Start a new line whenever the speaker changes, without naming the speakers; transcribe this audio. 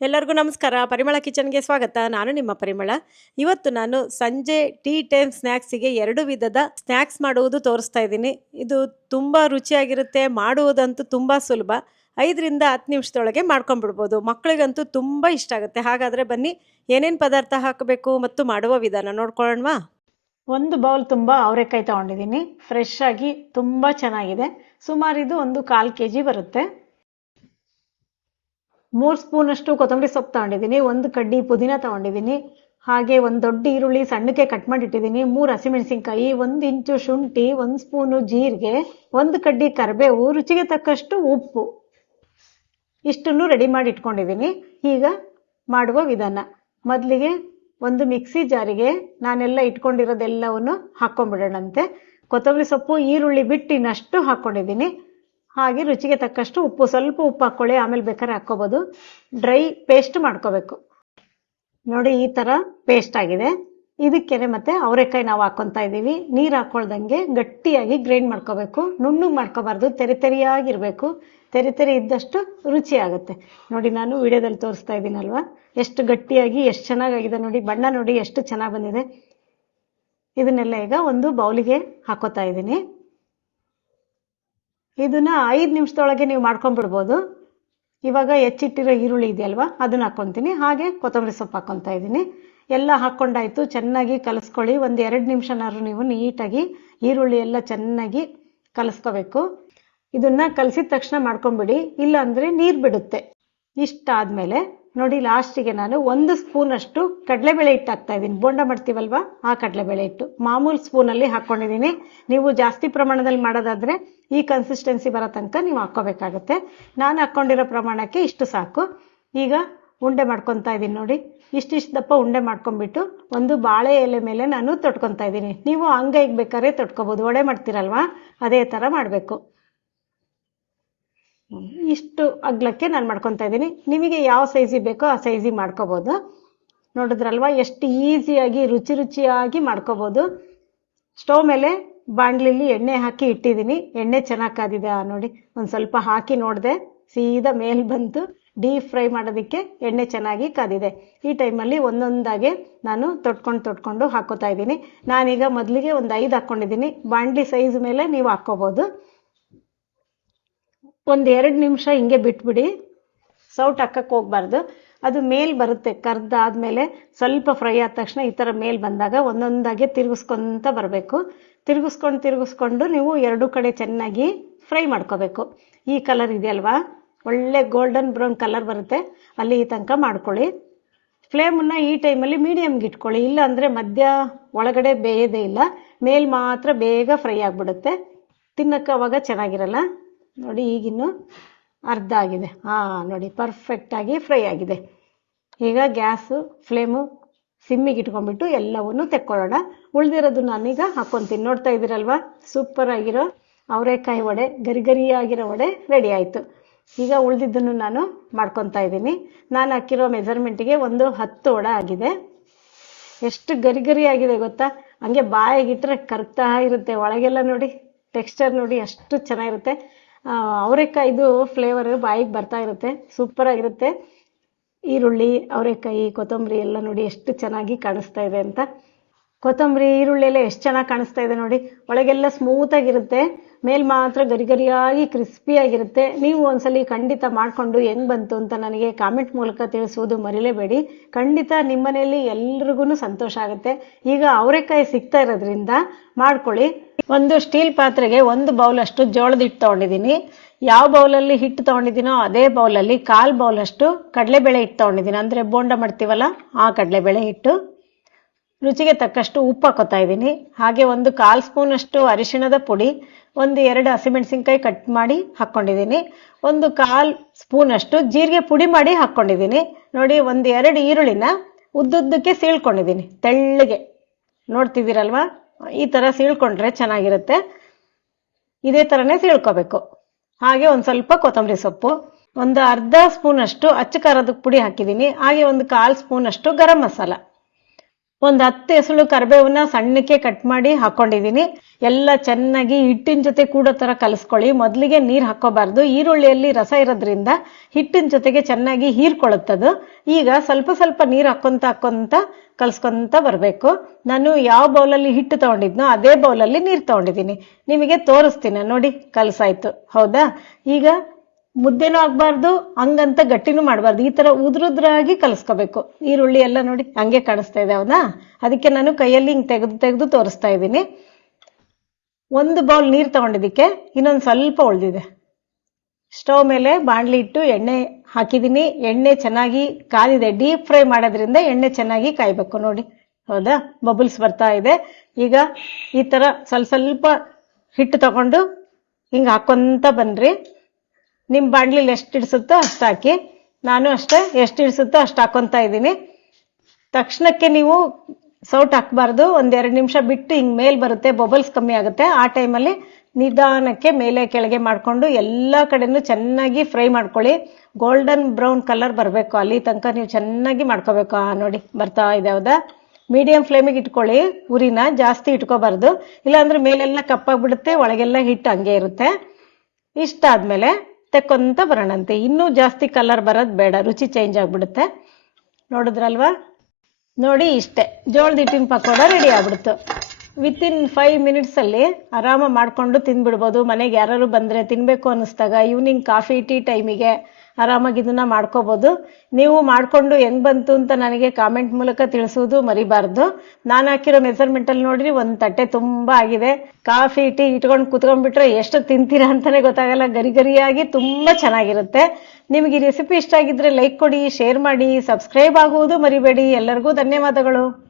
ಎಲ್ಲರಿಗೂ ನಮಸ್ಕಾರ. ಪರಿಮಳ ಕಿಚನ್ಗೆ ಸ್ವಾಗತ. ನಾನು ನಿಮ್ಮ ಪರಿಮಳ. ಇವತ್ತು ನಾನು ಸಂಜೆ ಟೀ ಟೈಮ್ ಸ್ನ್ಯಾಕ್ಸಿಗೆ ಎರಡು ವಿಧದ ಸ್ನ್ಯಾಕ್ಸ್ ಮಾಡುವುದು ತೋರಿಸ್ತಾ ಇದ್ದೀನಿ. ಇದು ತುಂಬ ರುಚಿಯಾಗಿರುತ್ತೆ, ಮಾಡುವುದಂತೂ ತುಂಬ ಸುಲಭ. ಐದರಿಂದ ಹತ್ತು ನಿಮಿಷದೊಳಗೆ ಮಾಡ್ಕೊಂಡ್ಬಿಡ್ಬೋದು. ಮಕ್ಕಳಿಗಂತೂ ತುಂಬ ಇಷ್ಟ ಆಗುತ್ತೆ. ಹಾಗಾದರೆ ಬನ್ನಿ, ಏನೇನು ಪದಾರ್ಥ ಹಾಕಬೇಕು ಮತ್ತು ಮಾಡುವ ವಿಧಾನ ನೋಡ್ಕೊಳ್ಳೋಣವಾ?
ಒಂದು ಬೌಲ್ ತುಂಬ ಅವರೆಕಾಯಿ ತಗೊಂಡಿದ್ದೀನಿ. ಫ್ರೆಶ್ ಆಗಿ ತುಂಬ ಚೆನ್ನಾಗಿದೆ. ಸುಮಾರು ಇದು ಒಂದು ಕಾಲು ಕೆ ಜಿ ಬರುತ್ತೆ. ಮೂರು ಸ್ಪೂನಷ್ಟು ಕೊತ್ತಂಬರಿ ಸೊಪ್ಪು ತಗೊಂಡಿದ್ದೀನಿ, ಒಂದು ಕಡ್ಡಿ ಪುದೀನ ತಗೊಂಡಿದ್ದೀನಿ, ಹಾಗೆ ಒಂದು ದೊಡ್ಡ ಈರುಳ್ಳಿ ಸಣ್ಣಕ್ಕೆ ಕಟ್ ಮಾಡಿಟ್ಟಿದ್ದೀನಿ, ಮೂರು ಹಸಿಮೆಣಸಿನ್ಕಾಯಿ, ಒಂದು ಇಂಚು ಶುಂಠಿ, ಒಂದು ಸ್ಪೂನು ಜೀರಿಗೆ, ಒಂದು ಕಡ್ಡಿ ಕರಿಬೇವು, ರುಚಿಗೆ ತಕ್ಕಷ್ಟು ಉಪ್ಪು. ಇಷ್ಟನ್ನು ರೆಡಿ ಮಾಡಿ ಇಟ್ಕೊಂಡಿದ್ದೀನಿ. ಈಗ ಮಾಡುವ ವಿಧಾನ. ಮೊದಲಿಗೆ ಒಂದು ಮಿಕ್ಸಿ ಜಾರಿಗೆ ನಾನೆಲ್ಲ ಇಟ್ಕೊಂಡಿರೋದೆಲ್ಲವನ್ನು ಹಾಕ್ಕೊಂಡ್ಬಿಡೋಣಂತೆ. ಕೊತ್ತಂಬರಿ ಸೊಪ್ಪು, ಈರುಳ್ಳಿ ಬಿಟ್ಟಿನಷ್ಟು ಹಾಕ್ಕೊಂಡಿದ್ದೀನಿ. ಹಾಗೆ ರುಚಿಗೆ ತಕ್ಕಷ್ಟು ಉಪ್ಪು, ಸ್ವಲ್ಪ ಉಪ್ಪು ಹಾಕ್ಕೊಳ್ಳಿ, ಆಮೇಲೆ ಬೇಕಾದ್ರೆ ಹಾಕ್ಕೋಬೋದು. ಡ್ರೈ ಪೇಸ್ಟ್ ಮಾಡ್ಕೋಬೇಕು. ನೋಡಿ, ಈ ಥರ ಪೇಸ್ಟ್ ಆಗಿದೆ. ಇದಕ್ಕೇನೆ ಮತ್ತೆ ಅವರೆಕಾಯಿ ನಾವು ಹಾಕೊತಾ ಇದ್ದೀವಿ. ನೀರು ಹಾಕೊಳ್ದಂಗೆ ಗಟ್ಟಿಯಾಗಿ ಗ್ರೈಂಡ್ ಮಾಡ್ಕೋಬೇಕು. ನುಣ್ಣಗೆ ಮಾಡ್ಕೋಬಾರ್ದು, ತೆರೆ ತೆರೆಯಾಗಿರಬೇಕು. ತೆರೆ ತೆರೆ ಇದ್ದಷ್ಟು ರುಚಿ ಆಗುತ್ತೆ. ನೋಡಿ, ನಾನು ವಿಡಿಯೋದಲ್ಲಿ ತೋರಿಸ್ತಾ ಇದ್ದೀನಲ್ವ? ಎಷ್ಟು ಗಟ್ಟಿಯಾಗಿ, ಎಷ್ಟು ಚೆನ್ನಾಗಾಗಿದೆ ನೋಡಿ. ಬಣ್ಣ ನೋಡಿ, ಎಷ್ಟು ಚೆನ್ನಾಗಿ ಬಂದಿದೆ. ಇದನ್ನೆಲ್ಲ ಈಗ ಒಂದು ಬೌಲಿಗೆ ಹಾಕೋತಾ ಇದ್ದೀನಿ. ಇದನ್ನ ಐದು ನಿಮಿಷದೊಳಗೆ ನೀವು ಮಾಡ್ಕೊಂಡ್ಬಿಡ್ಬೋದು. ಇವಾಗ ಹೆಚ್ಚಿಟ್ಟಿರೋ ಈರುಳ್ಳಿ ಇದೆಯಲ್ವಾ, ಅದನ್ನ ಹಾಕ್ಕೊತೀನಿ ಹಾಗೆ ಕೊತ್ತಂಬರಿ ಸೊಪ್ಪು ಹಾಕ್ಕೊತಾ ಇದ್ದೀನಿ. ಎಲ್ಲ ಹಾಕ್ಕೊಂಡಾಯ್ತು ಚೆನ್ನಾಗಿ ಕಲಸ್ಕೊಳ್ಳಿ. ಒಂದು ಎರಡು ನಿಮಿಷನಾದ್ರೂ ನೀವು ನೀಟಾಗಿ ಈರುಳ್ಳಿ ಎಲ್ಲ ಚೆನ್ನಾಗಿ ಕಲಸ್ಕೋಬೇಕು. ಇದನ್ನ ಕಲಸಿದ ತಕ್ಷಣ ಮಾಡ್ಕೊಂಬಿಡಿ. ಇಲ್ಲ ಅಂದರೆ ನೀರು ಬಿಡುತ್ತೆ. ಇಷ್ಟಾದಮೇಲೆ ನೋಡಿ ಲಾಸ್ಟಿಗೆ ನಾನು ಒಂದು ಸ್ಪೂನಷ್ಟು ಕಡಲೆಬೇಳೆ ಹಿಟ್ಟು ಹಾಕ್ತಾ ಇದ್ದೀನಿ. ಬೋಂಡ ಮಾಡ್ತೀವಲ್ವಾ? ಆ ಕಡಲೆಬೇಳೆ ಹಿಟ್ಟು. ಮಾಮೂಲು ಸ್ಪೂನಲ್ಲಿ ಹಾಕ್ಕೊಂಡಿದ್ದೀನಿ ನೀವು ಜಾಸ್ತಿ ಪ್ರಮಾಣದಲ್ಲಿ ಮಾಡೋದಾದರೆ ಈ ಕನ್ಸಿಸ್ಟೆನ್ಸಿ ಬರೋ ತನಕ ನೀವು ಹಾಕ್ಕೋಬೇಕಾಗುತ್ತೆ. ನಾನು ಹಾಕ್ಕೊಂಡಿರೋ ಪ್ರಮಾಣಕ್ಕೆ ಇಷ್ಟು ಸಾಕು. ಈಗ ಉಂಡೆ ಮಾಡ್ಕೊತಾ ಇದ್ದೀನಿ ನೋಡಿ. ಇಷ್ಟಿಷ್ಟು ದಪ್ಪ ಉಂಡೆ ಮಾಡ್ಕೊಂಡ್ಬಿಟ್ಟು ಒಂದು ಬಾಳೆ ಎಲೆ ಮೇಲೆ ನಾನು ತೊಟ್ಕೊತಾ ಇದ್ದೀನಿ. ನೀವು ಅಂಗೈಗೆ ಬೇಕಾದ್ರೆ ತೊಟ್ಕೊಬೋದು. ವಡೆ ಮಾಡ್ತೀರಲ್ವಾ? ಅದೇ ಥರ ಮಾಡಬೇಕು. ಇಷ್ಟು ಅಗ್ಲಕ್ಕೆ ನಾನು ಮಾಡ್ಕೊತಾ ಇದ್ದೀನಿ. ನಿಮಗೆ ಯಾವ ಸೈಜಿಗೆ ಬೇಕೋ ಆ ಸೈಜಿಗೆ ಮಾಡ್ಕೋಬೋದು. ನೋಡಿದ್ರಲ್ವಾ, ಎಷ್ಟು ಈಸಿಯಾಗಿ ರುಚಿ ರುಚಿಯಾಗಿ ಮಾಡ್ಕೋಬೋದು. ಸ್ಟವ್ ಮೇಲೆ ಬಾಣಲಿಲಿ ಎಣ್ಣೆ ಹಾಕಿ ಇಟ್ಟಿದ್ದೀನಿ. ಎಣ್ಣೆ ಚೆನ್ನಾಗಿ ಕಾದಿದೆ ನೋಡಿ. ಒಂದು ಸ್ವಲ್ಪ ಹಾಕಿ ನೋಡಿದೆ, ಸೀದಾ ಮೇಲೆ ಬಂತು. ಡೀಪ್ ಫ್ರೈ ಮಾಡೋದಕ್ಕೆ ಎಣ್ಣೆ ಚೆನ್ನಾಗಿ ಕಾದಿದೆ. ಈ ಟೈಮಲ್ಲಿ ಒಂದೊಂದಾಗೆ ನಾನು ತೊಟ್ಕೊಂಡು ತೊಟ್ಕೊಂಡು ಹಾಕೋತಾ ಇದ್ದೀನಿ. ನಾನೀಗ ಮೊದಲಿಗೆ ಒಂದು ಐದು ಹಾಕ್ಕೊಂಡಿದ್ದೀನಿ ಬಾಣಲಿ ಸೈಜ್ ಮೇಲೆ ನೀವು ಹಾಕ್ಕೋಬೋದು ಒಂದು ಎರಡು ನಿಮಿಷ ಹಿಂಗೆ ಬಿಟ್ಬಿಡಿ. ಸೌಟ್ ಹಾಕಕ್ಕೆ ಹೋಗ್ಬಾರ್ದು. ಅದು ಮೇಲ್ ಬರುತ್ತೆ ಕರ್ದಾದ್ಮೇಲೆ ಸ್ವಲ್ಪ ಫ್ರೈ ಆದ ತಕ್ಷಣ ಈ ಥರ ಮೇಲ್ ಬಂದಾಗ ಒಂದೊಂದಾಗೆ ತಿರುಗಿಸ್ಕೊಂತ ಬರಬೇಕು. ತಿರುಗಿಸ್ಕೊಂಡು ತಿರುಗಿಸ್ಕೊಂಡು ನೀವು ಎರಡೂ ಕಡೆ ಚೆನ್ನಾಗಿ ಫ್ರೈ ಮಾಡ್ಕೋಬೇಕು. ಈ ಕಲರ್ ಇದೆಯಲ್ವಾ? ಒಳ್ಳೆ ಗೋಲ್ಡನ್ ಬ್ರೌನ್ ಕಲರ್ ಬರುತ್ತೆ. ಅಲ್ಲಿ ಈ ತನಕ ಮಾಡ್ಕೊಳ್ಳಿ. ಫ್ಲೇಮನ್ನ ಈ ಟೈಮಲ್ಲಿ ಮೀಡಿಯಮ್ಗೆ ಇಟ್ಕೊಳ್ಳಿ. ಇಲ್ಲ ಅಂದರೆ ಮಧ್ಯ ಒಳಗಡೆ ಬೇಯದೇ ಇಲ್ಲ. ಮೇಲ್ ಮಾತ್ರ ಬೇಗ ಫ್ರೈ ಆಗಿಬಿಡುತ್ತೆ. ತಿನ್ನಕ್ಕೆ ಅವಾಗ ಚೆನ್ನಾಗಿರಲ್ಲ. ನೋಡಿ, ಈಗಿನ್ನು ಅರ್ಧ ಆಗಿದೆ. ಹಾಂ ನೋಡಿ ಪರ್ಫೆಕ್ಟಾಗಿ ಫ್ರೈ ಆಗಿದೆ. ಈಗ ಗ್ಯಾಸು ಫ್ಲೇಮು ಸಿಮ್ಮಿಗೆ ಇಟ್ಕೊಂಡ್ಬಿಟ್ಟು ಎಲ್ಲವನ್ನು ತೆಕ್ಕೊಳ್ಳೋಣ. ಉಳಿದಿರೋದು ನಾನೀಗ ಹಾಕ್ಕೊತೀನಿ ನೋಡ್ತಾ ಇದ್ದೀರಲ್ವ? ಸೂಪರ್ ಆಗಿರೋ ಅವರೆಕಾಯಿ ವಡೆ ಗರಿ ಗರಿಯಾಗಿರೋ ವಡೆ ರೆಡಿ ಆಯಿತು. ಈಗ ಉಳಿದಿದ್ದನ್ನು ನಾನು ಮಾಡ್ಕೊತಾ ಇದ್ದೀನಿ. ನಾನು ಹಾಕಿರೋ ಮೆಜರ್ಮೆಂಟಿಗೆ ಒಂದು ಹತ್ತು ವಡೆ ಆಗಿದೆ. ಎಷ್ಟು ಗರಿ ಗರಿ ಆಗಿದೆ ಗೊತ್ತಾ? ಹಂಗೆ ಬಾಯಿಗಿಟ್ರೆ ಕರ್ಗ್ತಾ ಇರುತ್ತೆ ಒಳಗೆಲ್ಲ ನೋಡಿ ಟೆಕ್ಸ್ಚರ್ ನೋಡಿ, ಅಷ್ಟು ಚೆನ್ನಾಗಿರುತ್ತೆ. ಅವರೆಕಾಯಿದು ಫ್ಲೇವರ್ ಬಾಯಿಗೆ ಬರ್ತಾ ಇರುತ್ತೆ ಸೂಪರ್ ಆಗಿರುತ್ತೆ. ಈರುಳ್ಳಿ, ಅವರೆಕಾಯಿ, ಕೊತ್ತಂಬರಿ ಎಲ್ಲ ನೋಡಿ ಎಷ್ಟು ಚೆನ್ನಾಗಿ ಕಾಣಿಸ್ತಾ ಇದೆ ಅಂತ. ಕೊತ್ತಂಬರಿ, ಈರುಳ್ಳಿ ಎಲ್ಲ ಎಷ್ಟು ಚೆನ್ನಾಗಿ ಕಾಣಿಸ್ತಾ ಇದೆ ನೋಡಿ. ಒಳಗೆಲ್ಲ ಸ್ಮೂತಾಗಿರುತ್ತೆ ಮೇಲ್ ಮಾತ್ರ ಗರಿ ಗರಿಯಾಗಿ ಕ್ರಿಸ್ಪಿಯಾಗಿರುತ್ತೆ ನೀವು ಒಂದ್ಸಲಿ ಖಂಡಿತ ಮಾಡಿಕೊಂಡು ಹೆಂಗ್ ಬಂತು ಅಂತ ನನಗೆ ಕಾಮೆಂಟ್ ಮೂಲಕ ತಿಳಿಸುವುದು ಮರಿಲೇಬೇಡಿ. ಖಂಡಿತ ನಿಮ್ಮನೆಯಲ್ಲಿ ಎಲ್ರಿಗೂ ಸಂತೋಷ ಆಗುತ್ತೆ. ಈಗ ಅವರೆಕಾಯಿ ಸಿಗ್ತಾ ಇರೋದ್ರಿಂದ ಮಾಡ್ಕೊಳ್ಳಿ. ಒಂದು ಸ್ಟೀಲ್ ಪಾತ್ರೆಗೆ ಒಂದು ಬೌಲಷ್ಟು ಜೋಳದ ಹಿಟ್ಟು ತೊಗೊಂಡಿದ್ದೀನಿ. ಯಾವ ಬೌಲಲ್ಲಿ ಹಿಟ್ಟು ತೊಗೊಂಡಿದ್ದೀನೋ ಅದೇ ಬೌಲಲ್ಲಿ ಕಾಲು ಬೌಲಷ್ಟು ಕಡಲೆಬೇಳೆ ಹಿಟ್ಟು ತೊಗೊಂಡಿದ್ದೀನಿ. ಅಂದರೆ ಬೋಂಡ ಮಾಡ್ತೀವಲ್ಲ ಆ ಕಡಲೆಬೇಳೆ ಹಿಟ್ಟು. ರುಚಿಗೆ ತಕ್ಕಷ್ಟು ಉಪ್ಪು ಹಾಕೋತಾ ಇದ್ದೀನಿ. ಹಾಗೆ ಒಂದು ಕಾಲು ಸ್ಪೂನಷ್ಟು ಅರಿಶಿಣದ ಪುಡಿ, ಒಂದು ಎರಡು ಹಸಿಮೆಣಸಿನ್ಕಾಯಿ ಕಟ್ ಮಾಡಿ ಹಾಕ್ಕೊಂಡಿದ್ದೀನಿ. ಒಂದು ಕಾಲು ಸ್ಪೂನಷ್ಟು ಜೀರಿಗೆ ಪುಡಿ ಮಾಡಿ ಹಾಕ್ಕೊಂಡಿದ್ದೀನಿ. ನೋಡಿ, ಒಂದು ಎರಡು ಈರುಳ್ಳಿನ ಉದ್ದುದ್ದಕ್ಕೆ ಸೀಳ್ಕೊಂಡಿದ್ದೀನಿ. ತೆಳ್ಳಗೆ. ನೋಡ್ತಿದ್ದೀರಲ್ವಾ? ಈ ಥರ ಸೀಳ್ಕೊಂಡ್ರೆ ಚೆನ್ನಾಗಿರುತ್ತೆ. ಇದೇ ಥರನೇ ಸೀಳ್ಕೋಬೇಕು. ಹಾಗೆ ಒಂದು ಸ್ವಲ್ಪ ಕೊತ್ತಂಬರಿ ಸೊಪ್ಪು, ಒಂದು ಅರ್ಧ ಸ್ಪೂನಷ್ಟು ಅಚ್ಚ ಖಾರದ ಪುಡಿ ಹಾಕಿದ್ದೀನಿ. ಹಾಗೆ ಒಂದು ಕಾಲು ಸ್ಪೂನಷ್ಟು ಗರಂ ಮಸಾಲ. ಒಂದು ಹತ್ತು ಎಸಳು ಕರಿಬೇವನ್ನ ಸಣ್ಣಕ್ಕೆ ಕಟ್ ಮಾಡಿ ಹಾಕೊಂಡಿದ್ದೀನಿ ಎಲ್ಲ ಚೆನ್ನಾಗಿ ಹಿಟ್ಟಿನ ಜೊತೆ ಕೂಡೋ ಥರ ಕಲಿಸ್ಕೊಳ್ಳಿ. ಮೊದಲಿಗೆ ನೀರು ಹಾಕೋಬಾರ್ದು ಈರುಳ್ಳಿಯಲ್ಲಿ ರಸ ಇರೋದ್ರಿಂದ ಹಿಟ್ಟಿನ ಜೊತೆಗೆ ಚೆನ್ನಾಗಿ ಹೀರ್ಕೊಳ್ಳುತ್ತದು. ಈಗ ಸ್ವಲ್ಪ ಸ್ವಲ್ಪ ನೀರು ಹಾಕ್ಕೊಂತ ಹಾಕ್ಕೊಂತ ಕಲ್ಸ್ಕೊಂತ ಬರಬೇಕು. ನಾನು ಯಾವ ಬೌಲಲ್ಲಿ ಹಿಟ್ಟು ತೊಗೊಂಡಿದ್ನೋ ಅದೇ ಬೌಲಲ್ಲಿ ನೀರು ತೊಗೊಂಡಿದ್ದೀನಿ ನಿಮಗೆ ತೋರಿಸ್ತೀನಿ. ನೋಡಿ, ಕಲಸಾಯ್ತು. ಹೌದಾ? ಈಗ ಮುದ್ದೆನೂ ಆಗಬಾರ್ದು, ಹಂಗಂತ ಗಟ್ಟಿನೂ ಮಾಡಬಾರ್ದು. ಈ ಥರ ಉದ್ರುದ್ರಾಗಿ ಕಲಿಸ್ಕೋಬೇಕು. ಈರುಳ್ಳಿ ಎಲ್ಲ ನೋಡಿ ಹಂಗೆ ಕಾಣಿಸ್ತಾ ಇದೆ ಹೌದಾ ಅದಕ್ಕೆ ನಾನು ಕೈಯಲ್ಲಿ ಹಿಂಗೆ ತೆಗೆದು ತೆಗೆದು ತೋರಿಸ್ತಾ ಇದ್ದೀನಿ. ಒಂದು ಬೌಲ್ ನೀರು ತಗೊಂಡಿದ್ದಕ್ಕೆ ಇನ್ನೊಂದು ಸ್ವಲ್ಪ ಉಳಿದಿದೆ. ಸ್ಟವ್ ಮೇಲೆ ಬಾಣಲಿ ಇಟ್ಟು ಎಣ್ಣೆ ಹಾಕಿದ್ದೀನಿ. ಎಣ್ಣೆ ಚೆನ್ನಾಗಿ ಕಾದಿದೆ. ಡೀಪ್ ಫ್ರೈ ಮಾಡೋದ್ರಿಂದ ಎಣ್ಣೆ ಚೆನ್ನಾಗಿ ಕಾಯಬೇಕು ನೋಡಿ. ಹೌದಾ? ಬಬಲ್ಸ್ ಬರ್ತಾ ಇದೆ. ಈಗ ಈ ಥರ ಸ್ವಲ್ಪ ಸ್ವಲ್ಪ ಹಿಟ್ಟು ತಗೊಂಡು ಹಿಂಗೆ ಹಾಕ್ಕೊಂತ ಬನ್ರಿ. ನಿಮ್ಮ ಬಾಣ್ಲಿಲಿ ಎಷ್ಟು ಇಡಿಸುತ್ತೋ ಅಷ್ಟು ಹಾಕಿ. ನಾನು ಅಷ್ಟೇ ಎಷ್ಟು ಇಡಿಸುತ್ತೋ ಅಷ್ಟು ಹಾಕೊಂತ ಇದ್ದೀನಿ. ತಕ್ಷಣಕ್ಕೆ ನೀವು ಸೌಟ್ ಹಾಕಬಾರ್ದು. ಒಂದೆರಡು ನಿಮಿಷ ಬಿಟ್ಟು ಹಿಂಗೆ ಮೇಲ್ ಬರುತ್ತೆ, ಬಬಲ್ಸ್ ಕಮ್ಮಿ ಆಗುತ್ತೆ. ಆ ಟೈಮಲ್ಲಿ ನಿಧಾನಕ್ಕೆ ಮೇಲೆ ಕೆಳಗೆ ಮಾಡಿಕೊಂಡು ಎಲ್ಲ ಕಡೆನೂ ಚೆನ್ನಾಗಿ ಫ್ರೈ ಮಾಡ್ಕೊಳ್ಳಿ. ಗೋಲ್ಡನ್ ಬ್ರೌನ್ ಕಲರ್ ಬರಬೇಕು. ಅಲ್ಲಿ ತನಕ ನೀವು ಚೆನ್ನಾಗಿ ಮಾಡ್ಕೋಬೇಕು. ನೋಡಿ, ಬರ್ತಾ ಇದೆ ಹೌದಾ? ಮೀಡಿಯಂ ಫ್ಲೇಮಿಗೆ ಇಟ್ಕೊಳ್ಳಿ. ಉರಿನ ಜಾಸ್ತಿ ಇಟ್ಕೋಬಾರ್ದು. ಇಲ್ಲಾಂದ್ರೆ ಮೇಲೆಲ್ಲ ಕಪ್ಪಾಗ್ಬಿಡುತ್ತೆ, ಒಳಗೆಲ್ಲ ಹಿಟ್ಟು ಹಂಗೆ ಇರುತ್ತೆ. ಇಷ್ಟ ಆದಮೇಲೆ ತೆಕ್ಕೊಂತ ಬರೋಣಂತೆ. ಇನ್ನೂ ಜಾಸ್ತಿ ಕಲರ್ ಬರೋದು ಬೇಡ. ರುಚಿ ಚೇಂಜ್ ಆಗಿಬಿಡುತ್ತೆ. ನೋಡಿದ್ರಲ್ವಾ? ನೋಡಿ ಇಷ್ಟೇ. ಜೋಳದ ಹಿಟ್ಟಿನ ಪಕೋಡ ರೆಡಿ ಆಗ್ಬಿಡ್ತು. ವಿತಿನ್ ಫೈವ್ ಮಿನಿಟ್ಸಲ್ಲಿ ಆರಾಮ ಮಾಡಿಕೊಂಡು ತಿಂದ್ಬಿಡ್ಬೋದು. ಮನೆಗೆ ಯಾರು ಬಂದರೆ ತಿನ್ನಬೇಕು ಅನ್ನಿಸ್ದಾಗ ಈವ್ನಿಂಗ್ ಕಾಫಿ ಟೀ ಟೈಮಿಗೆ ಆರಾಮಾಗಿ ಇದನ್ನ ಮಾಡ್ಕೋಬೋದು. ನೀವು ಮಾಡಿಕೊಂಡು ಹೆಂಗ್ ಬಂತು ಅಂತ ನನಗೆ ಕಾಮೆಂಟ್ ಮೂಲಕ ತಿಳಿಸುವುದು ಮರಿಬಾರ್ದು. ನಾನು ಹಾಕಿರೋ ಮೆಸರ್ಮೆಂಟಲ್ಲಿ ನೋಡ್ರಿ ಒಂದು ತಟ್ಟೆ ತುಂಬ ಆಗಿದೆ. ಕಾಫಿ ಟೀ ಇಟ್ಕೊಂಡು ಕುತ್ಕೊಂಡ್ಬಿಟ್ರೆ ಎಷ್ಟು ತಿಂತೀರಾ ಅಂತಾನೆ ಗೊತ್ತಾಗಲ್ಲ. ಗರಿ ಗರಿಯಾಗಿ ತುಂಬ ಚೆನ್ನಾಗಿರುತ್ತೆ. ನಿಮಗೆ ಈ ರೆಸಿಪಿ ಇಷ್ಟ ಆಗಿದ್ರೆ ಲೈಕ್ ಕೊಡಿ ಶೇರ್ ಮಾಡಿ ಸಬ್ಸ್ಕ್ರೈಬ್ ಆಗುವುದು ಮರಿಬೇಡಿ. ಎಲ್ಲರಿಗೂ ಧನ್ಯವಾದಗಳು.